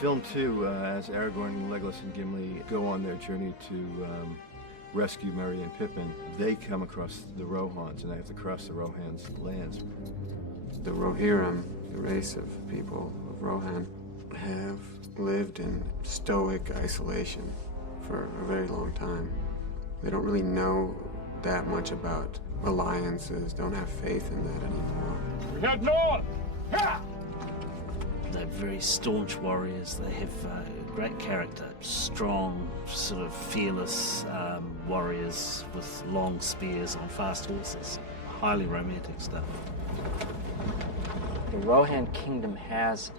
film 2, as Aragorn, Legolas, and Gimli go on their journey to rescue Merry and Pippin, they come across the Rohans, and they have to cross the Rohans' lands. The Rohirrim, the race of people of Rohan, have lived in stoic isolation for a very long time. They don't really know that much about alliances, don't have faith in that anymore. We head north! Ha! They're very staunch warriors. They have great character, strong, sort of fearless warriors with long spears on fast horses. Highly romantic stuff. The Rohan kingdom has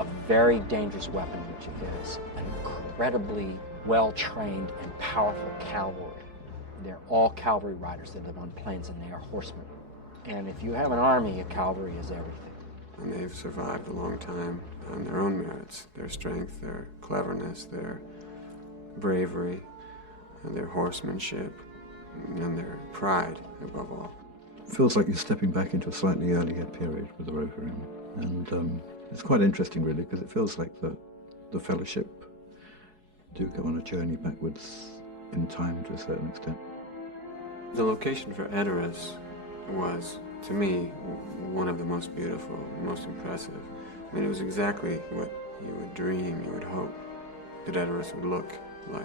a very dangerous weapon, which is an incredibly well-trained and powerful cavalry. They're all cavalry riders. They live on plains, and they are horsemen. And if you have an army, a cavalry is everything. And they've survived a long time on their own merits, their strength, their cleverness, their bravery, and their horsemanship, and their pride, above all. It feels like you're stepping back into a slightly earlier period with the Rohirrim, and it's quite interesting, really, because it feels like the Fellowship do go on a journey backwards in time to a certain extent. The location for Edoras was, to me, one of the most beautiful, most impressive. I mean, it was exactly what you would dream, you would hope that Edoras would look like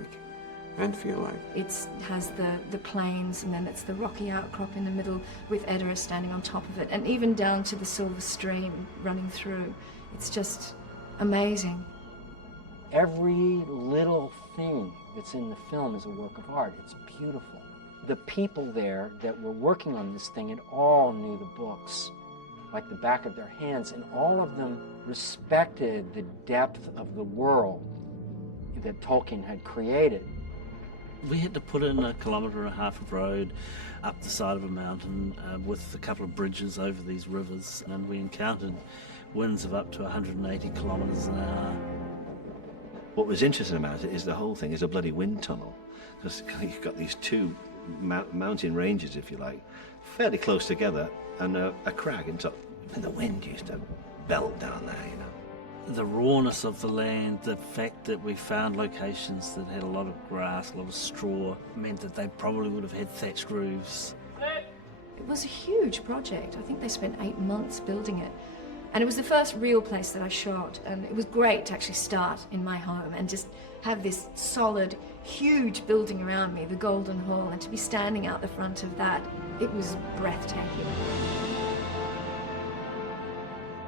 and feel like. It has the plains, and then it's the rocky outcrop in the middle with Edoras standing on top of it, and even down to the silver stream running through. It's just amazing. Every little thing that's in the film is a work of art. It's beautiful. The people there that were working on this thing, and all knew the books like the back of their hands, and all of them respected the depth of the world that Tolkien had created. We had to put in 1.5 kilometres of road up the side of a mountain with a couple of bridges over these rivers, and we encountered winds of up to 180 kilometres an hour. What was interesting about it is the whole thing is a bloody wind tunnel, because you've got these two mountain ranges, if you like, fairly close together, and a crag in top. And the wind used to belt down there, you know. The rawness of the land, the fact that we found locations that had a lot of grass, a lot of straw, meant that they probably would have had thatched roofs. It was a huge project. I think they spent 8 months building it. And it was the first real place that I shot, and it was great to actually start in my home and just have this solid, huge building around me, the Golden Hall, and to be standing out the front of that, it was breathtaking.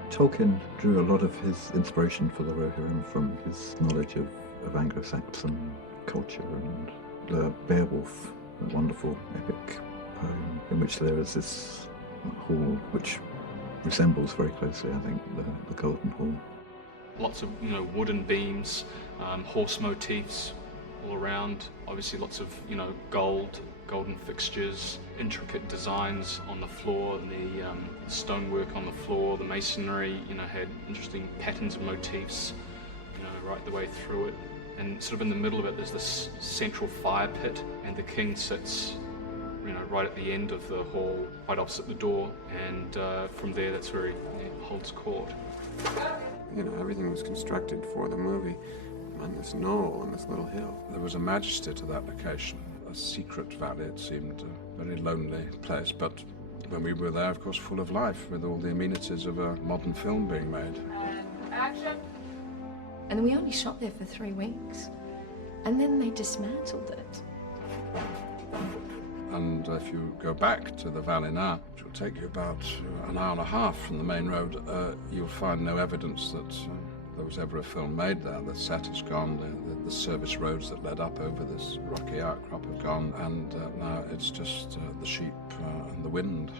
Tolkien drew a lot of his inspiration for the Rohirrim from his knowledge of Anglo-Saxon culture, and the Beowulf, a wonderful epic poem in which there is this hall which resembles very closely, I think, the Golden Hall. Lots of, wooden beams, horse motifs all around. Obviously lots of, golden fixtures, intricate designs on the floor, the stonework on the floor, the masonry, had interesting patterns and motifs, right the way through it. And sort of in the middle of it, there's this central fire pit, and the king sits right at the end of the hall, right opposite the door, and from there, that's where he holds court. Everything was constructed for the movie on this knoll, on this little hill. There was a majesty to that location, a secret valley. It seemed a very lonely place, but when we were there, of course, full of life, with all the amenities of a modern film being made. And action! And we only shot there for 3 weeks, and then they dismantled it. And if you go back to the valley now, which will take you about an hour and a half from the main road, you'll find no evidence that there was ever a film made there. The set is gone, the service roads that led up over this rocky outcrop have gone, and now it's just the sheep and the wind.